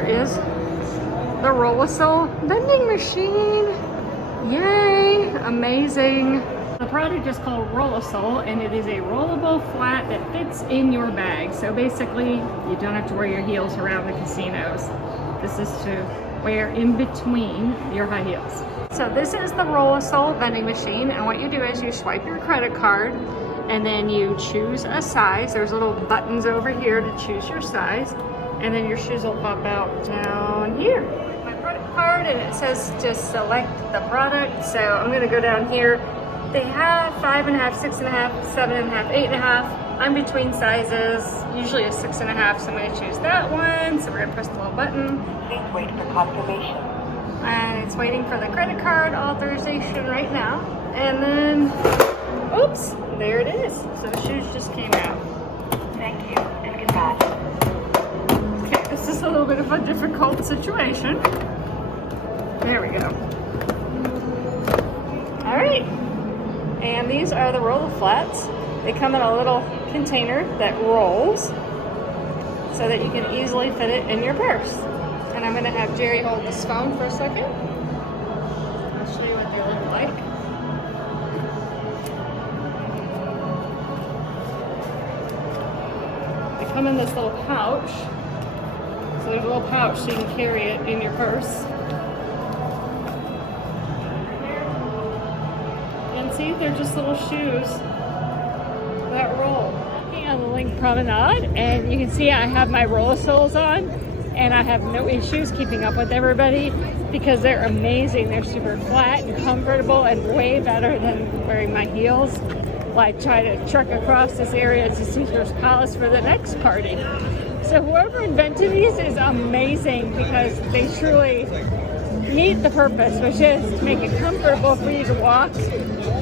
here is the Rollasole vending machine. Yay, amazing. The product is called Rollasole, and it is a rollable flat that fits in your bag. So basically, you don't have to wear your heels around the casinos. This is to wear in between your high heels. So this is the Rollasole vending machine, and what you do is you swipe your credit card, and then you choose a size. There's little buttons over here to choose your size, and then your shoes will pop out down here. My credit card, and it says to select the product. So I'm gonna go down here. They have 5.5, 6.5, 7.5, 8.5. I'm between sizes, usually a 6.5, so I'm gonna choose that one. So we're gonna press the little button. Please wait for confirmation. And it's waiting for the credit card authorization right now. And then, oops, there it is. So the shoes just came out. Thank you and goodbye. Okay, this is a little bit of a difficult situation. There we go. All right, and these are the rollable flats. They come in a little container that rolls so that you can easily fit it in your purse. And I'm gonna have Jerry hold this phone for a second. I'll show you what they look like. They come in this little pouch. So there's a little pouch so you can carry it in your purse. And see, they're just little shoes that roll. Walking on the Link Promenade, and you can see I have my Rollasoles on, and I have no issues keeping up with everybody because they're amazing. They're super flat and comfortable and way better than wearing my heels. Like try to trek across this area to Caesar's Palace for the next party. So whoever invented these is amazing because they truly meet the purpose, which is to make it comfortable for you to walk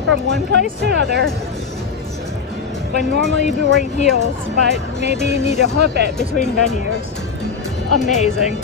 from one place to another. But normally you'd be wearing heels, but maybe you need to hoof it between venues. Amazing.